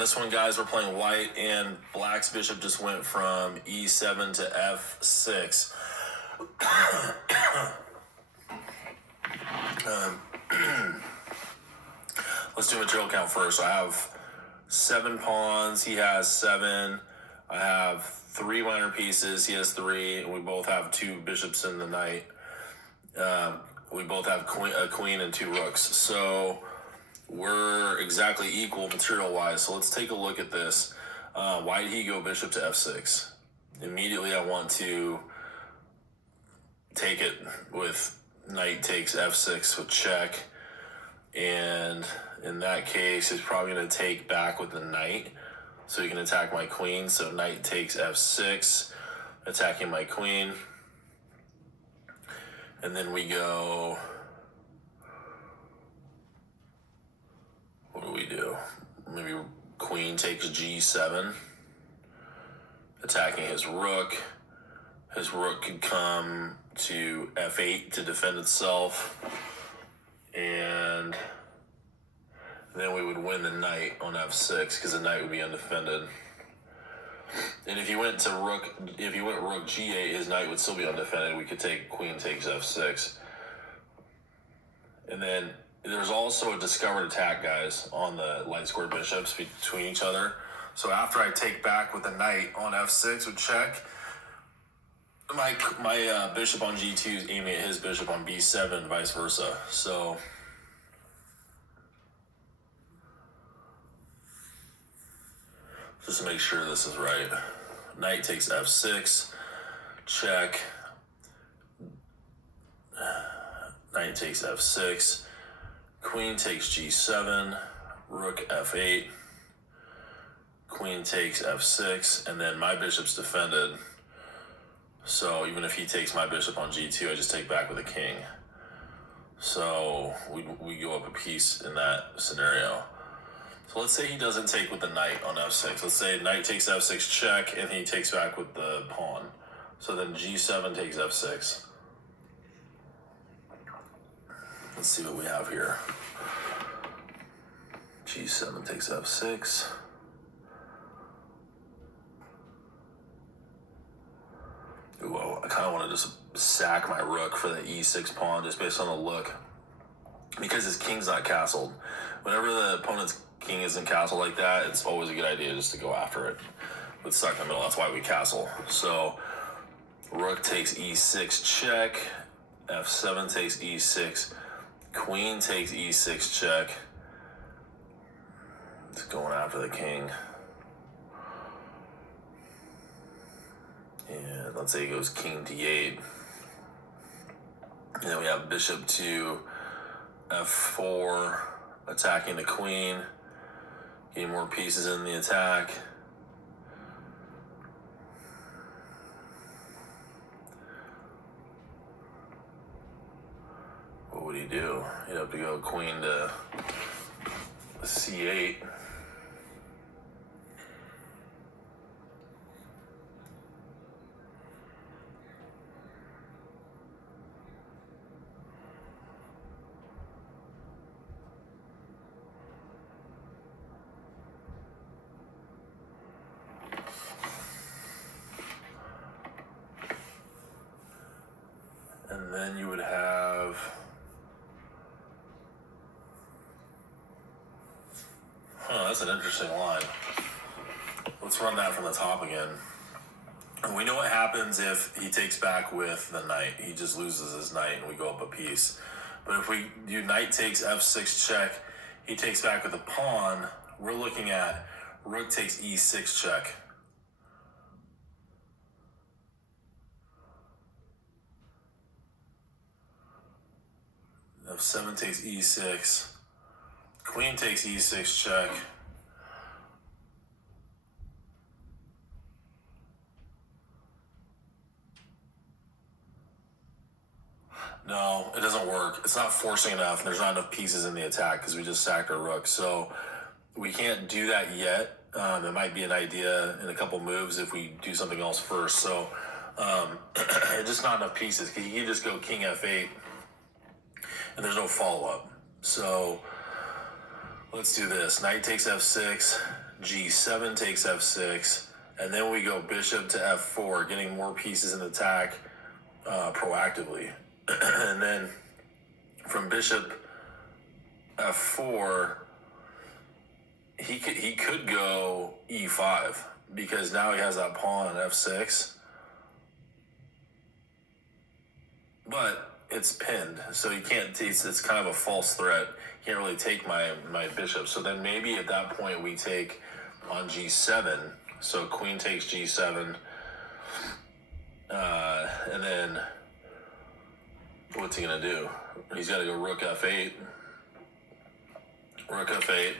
this one, guys, we're playing white, and black's bishop just went from e7 to f6. Let's do material count first. I have 7 pawns. He has 7. I have 3 minor pieces. He has 3. And we both have 2 bishops and the knight. We both have a queen and 2 rooks. So we're exactly equal material-wise. So let's take a look at this. Why did he go bishop to f6? Immediately I want to take it with knight takes f6 with check. And in that case, he's probably going to take back with the knight, so he can attack my queen. So knight takes f6, attacking my queen. And then we go, what do we do? Maybe queen takes g7, attacking his rook. His rook could come to f8 to defend itself. And then we would win the knight on f6 because the knight would be undefended. And if you went rook g8, his knight would still be undefended. We could take queen takes f6. And then there's also a discovered attack, guys, on the light square bishops between each other. So after I take back with the knight on f6 with check, my bishop on g2 is aiming at his bishop on b7 and vice versa. So just to make sure this is right. Knight takes f6, check. Knight takes f6, queen takes g7, rook f8, queen takes f6, and then my bishop's defended. So even if he takes my bishop on g2, I just take back with a king. So we go up a piece in that scenario. So let's say he doesn't take with the knight on f6. Let's say knight takes f6 check, and he takes back with the pawn. So then g7 takes f6. Let's see what we have here. g7 takes f6. Whoa, I kind of want to just sack my rook for the e6 pawn just based on the look. Because his king's not castled. Whenever the opponent's king isn't castled like that, it's always a good idea just to go after it. With stuck in the middle, that's why we castle. So rook takes e6 check, f7 takes e6, queen takes e6 check. It's going after the king. And let's say he goes king d8. And then we have bishop to f4, attacking the queen, getting more pieces in the attack. What would he do? He'd have to go queen to c8. And then you would have that's an interesting line. Let's run that from the top again. And we know what happens if he takes back with the knight. He just loses his knight and we go up a piece. But if we do knight takes f6 check, he takes back with a pawn, we're looking at rook takes e6 check. f7 takes e6, queen takes e6 check. No, it doesn't work. It's not forcing enough. There's not enough pieces in the attack because we just sacked our rook. So we can't do that yet. It might be an idea in a couple moves if we do something else first. So just not enough pieces. You can just go king f8 and there's no follow-up. So let's do this. Knight takes f6, G7 takes F6, and then we go bishop to F4, getting more pieces in attack proactively. And then from bishop F4, he could go E5, because now he has that pawn on F6. But it's pinned, so you can't. It's kind of a false threat. You can't really take my bishop. So then maybe at that point we take on G7. So queen takes G7, and then what's he gonna do? He's got to go rook F8. Rook F8.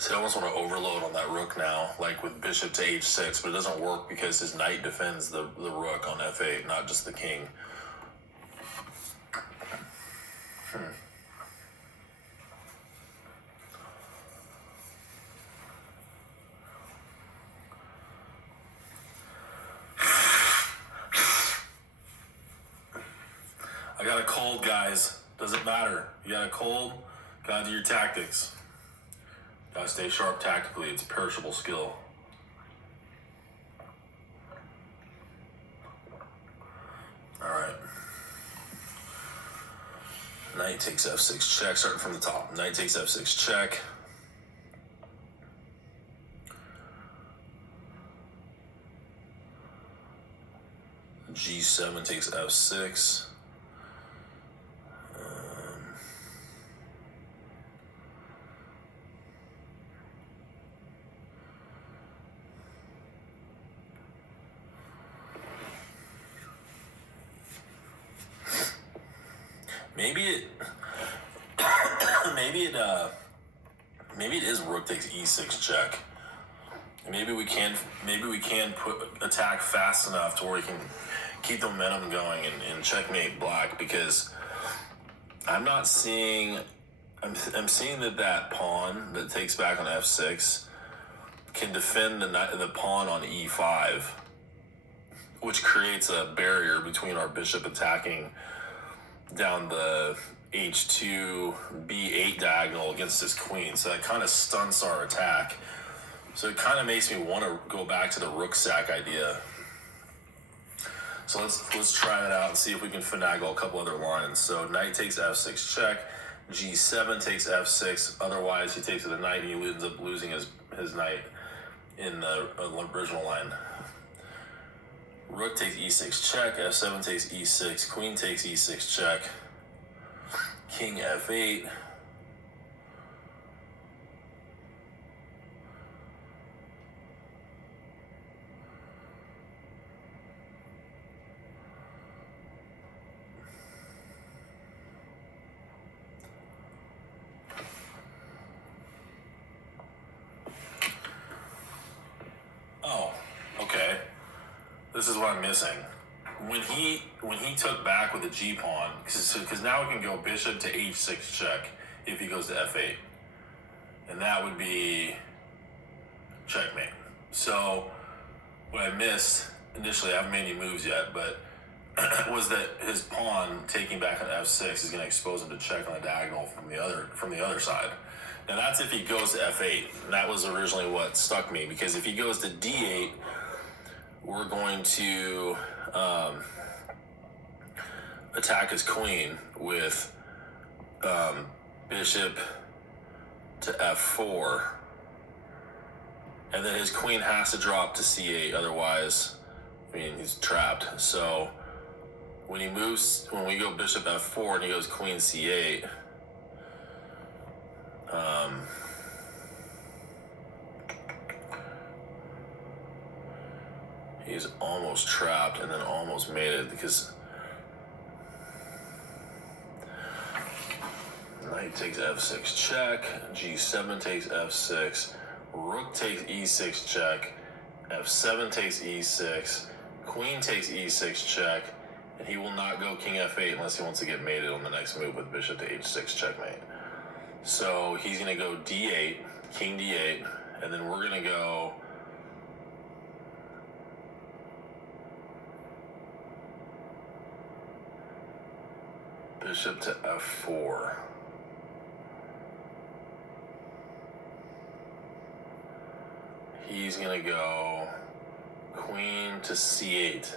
So I almost want to overload on that rook now, like with bishop to H6, but it doesn't work because his knight defends the rook on F8, not just the king. I got a cold, guys. Doesn't matter. You got a cold, gotta do your tactics. Gotta stay sharp tactically. It's a perishable skill. Alright. Knight takes F6 check, starting from the top. Knight takes F6 check. G7 takes F6. Maybe it is rook takes E6 check. Maybe we can attack fast enough to where we can keep the momentum going and checkmate black, because I'm seeing that pawn that takes back on F6 can defend the pawn on E5, which creates a barrier between our bishop attacking down the H2, B8 diagonal against his queen. So that kind of stunts our attack. So it kind of makes me want to go back to the rook sack idea. So let's try it out and see if we can finagle a couple other lines. So knight takes F6 check, G7 takes F6. Otherwise, he takes the knight and he ends up losing his knight in the original line. Rook takes E6 check, F7 takes E6, queen takes E6 check, king F8. Oh, okay. This is what I'm missing. When he took back with the G pawn, because now we can go bishop to H6 check if he goes to F8, and that would be checkmate. So what I missed initially, I haven't made any moves yet, but was that his pawn taking back on F6 is going to expose him to check on the diagonal from the other side. Now that's if he goes to F8, and that was originally what stuck me, because if he goes to D8, we're going to attack his queen with bishop to F4, and then his queen has to drop to C8, otherwise, he's trapped. So when we go bishop F4 and he goes queen C8, he's almost trapped and then almost made it, because knight takes F6 check, G7 takes F6, rook takes E6 check, F7 takes E6, queen takes e6 check, and he will not go king f8 unless he wants to get mated on the next move with bishop to h6 checkmate. So he's going to go d8, king d8, and then we're going to go bishop to f4. He's going to go queen to c8.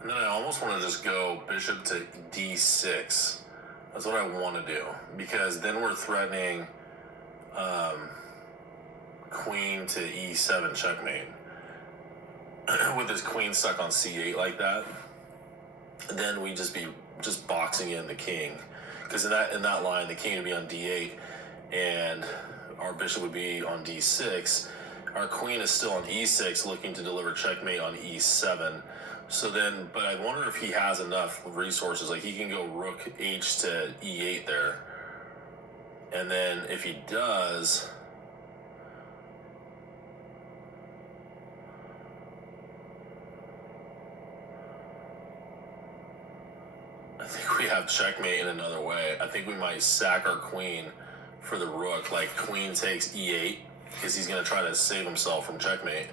And then I almost want to just go bishop to d6. That's what I want to do, because then we're threatening queen to e7 checkmate. With his queen stuck on c8 like that, then we just be boxing in the king, because in that line the king would be on d8 and our bishop would be on d6. Our queen is still on e6 looking to deliver checkmate on e7. So then, but I wonder if he has enough resources, like he can go rook h to e8 there, and then if he does, I think we have checkmate in another way. I think we might sack our queen for the rook, like queen takes e8, because he's going to try to save himself from checkmate.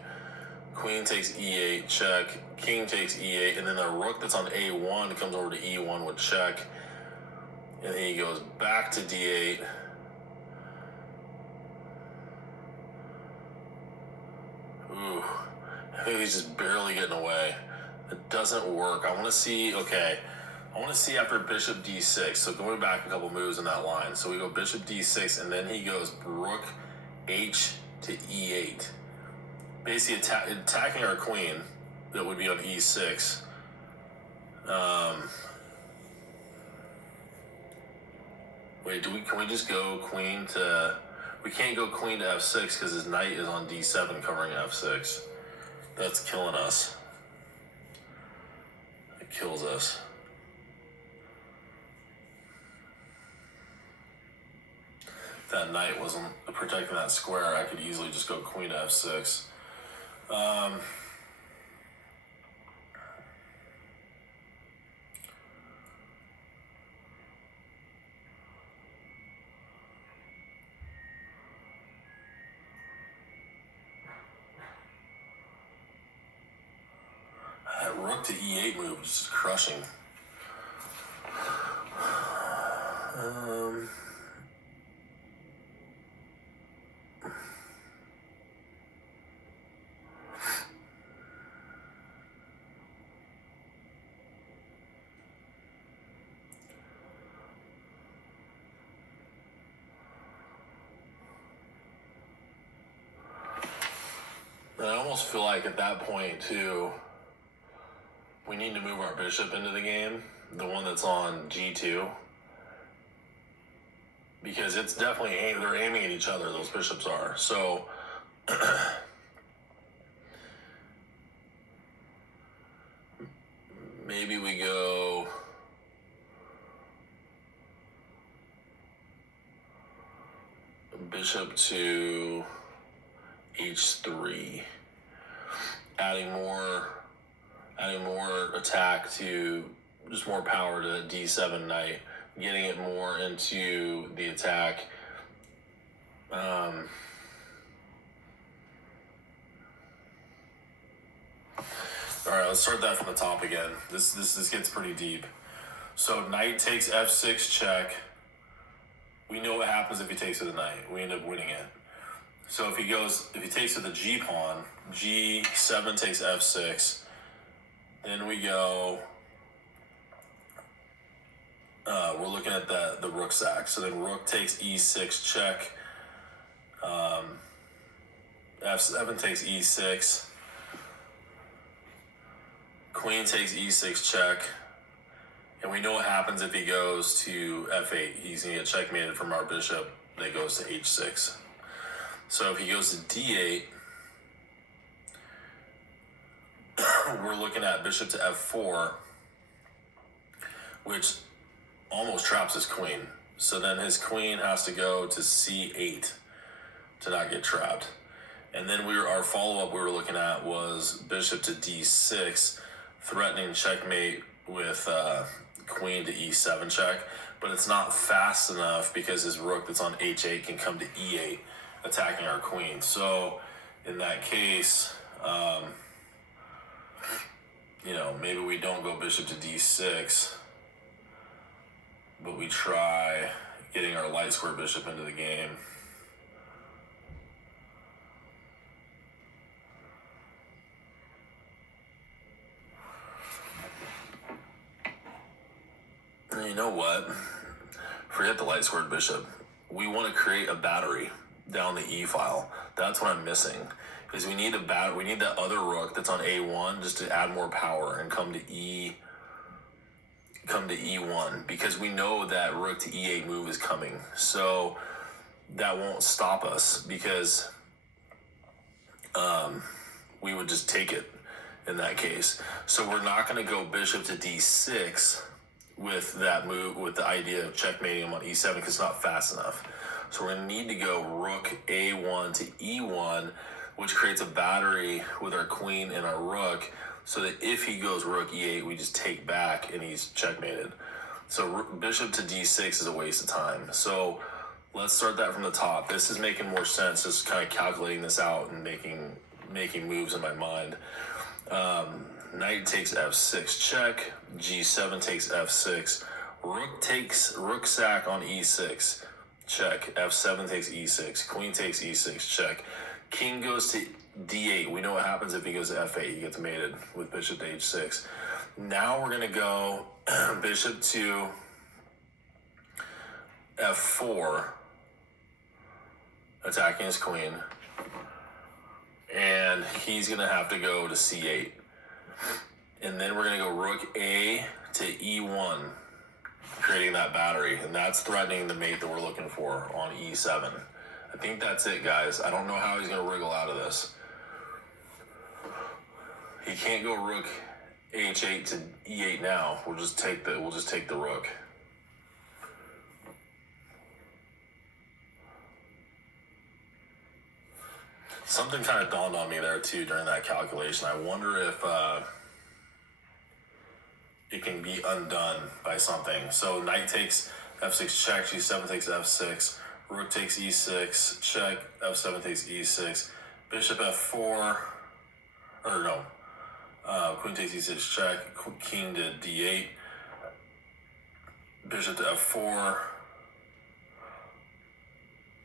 Queen takes e8, check, king takes e8, and then the rook that's on a1 comes over to e1 with check, and then he goes back to d8. Ooh, I think he's just barely getting away. It doesn't work. I want to see, okay, I want to see after bishop d6, so going back a couple moves in that line. So we go bishop d6, and then he goes rook h to e8. Basically attacking our queen that would be on e6. Wait, can we just go queen to... We can't go queen to f6 because his knight is on d7 covering f6. That's killing us. It kills us. If that knight wasn't protecting that square, I could easily just go queen to f6. That rook to e8 move is just crushing. And I almost feel like at that point too, we need to move our bishop into the game, the one that's on g2, because it's definitely they're aiming at each other. Those bishops are. So maybe we go bishop to h3, adding more attack to just more power to d7 knight, getting it more into the attack. All right, let's start that from the top again. This gets pretty deep. So knight takes f6 check. We know what happens if he takes with the knight. We end up winning it. So if he takes with the g pawn, g7 takes f6. Then we go. We're looking at the rook sack. So then rook takes e6 check. F7 takes e6. Queen takes e6 check. And we know what happens if he goes to f8. He's going to get checkmated from our bishop that goes to h6. So if he goes to d8, we're looking at bishop to f4, which almost traps his queen. So then his queen has to go to c8 to not get trapped. And then our follow-up we were looking at was bishop to d6, threatening checkmate with queen to e7 check, but it's not fast enough because his rook that's on h8 can come to e8, attacking our queen. So in that case, maybe we don't go bishop to d6, but we try getting our light square bishop into the game. And you know what? Forget the light squared bishop. We want to create a battery down the e file. That's what I'm missing. Is we need we need that other rook that's on a1 just to add more power and come to e1, because we know that rook to e8 move is coming. So that won't stop us, because we would just take it in that case. So we're not going to go bishop to d6 with that move, with the idea of checkmating him on e7, because it's not fast enough. So we're going to need to go rook a1 to e1, which creates a battery with our queen and our rook, so that if he goes rook e8, we just take back and he's checkmated. So bishop to d6 is a waste of time. So let's start that from the top. This is making more sense, just kind of calculating this out and making moves in my mind. Knight takes f6 check, g7 takes f6, rook sack on e6 check, f7 takes e6, queen takes e6 check, king goes to d8. We know what happens if he goes to f8. He gets mated with bishop to h6. Now we're going to go bishop to f4, attacking his queen, and he's going to have to go to c8. And then we're going to go rook a to e1, creating that battery, and that's threatening the mate that we're looking for on e7. I think that's it, guys. I don't know how he's going to wriggle out of this. He can't go rook h8 to e8 now. We'll just take the rook. Something kind of dawned on me there too during that calculation. I wonder if it can be undone by something. So knight takes f6 check, g7 takes f6, rook takes e6 check, f7 takes e6, bishop f4, or no, queen takes e6 check, king to d8, bishop to f4.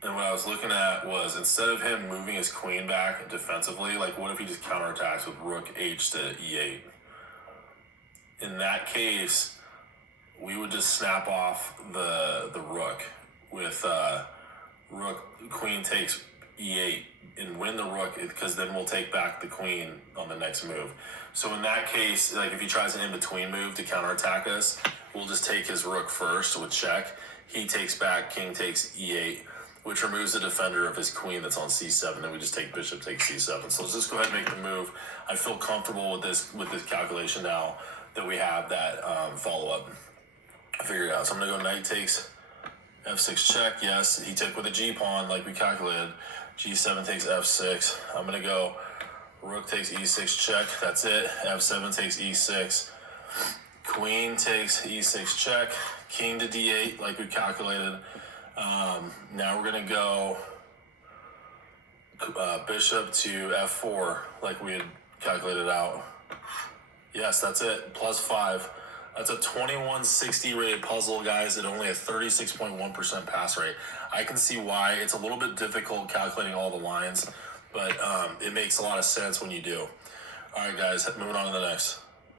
And what I was looking at was, instead of him moving his queen back defensively, like what if he just counterattacks with rook h to e8? In that case, we would just snap off the rook with queen takes e8 and win the rook, because then we'll take back the queen on the next move. So in that case, like if he tries an in-between move to counterattack us, we'll just take his rook first with check. He takes back, king takes e8, which removes the defender of his queen that's on c7, and we just take bishop takes c7. So let's just go ahead and make the move. I feel comfortable with this calculation now that we have that follow-up figured out. So I'm going to go knight takes f6 check. Yes, he took with a g-pawn like we calculated. g7 takes f6. I'm going to go rook takes e6 check. That's it. f7 takes e6. Queen takes e6 check. King to d8 like we calculated. Now we're going to go bishop to f4 like we had calculated out. Yes, that's it. +5. That's a 2160 rated puzzle, guys, at only a 36.1% pass rate. I can see why it's a little bit difficult calculating all the lines, but it makes a lot of sense when you do. All right, guys, moving on to the next.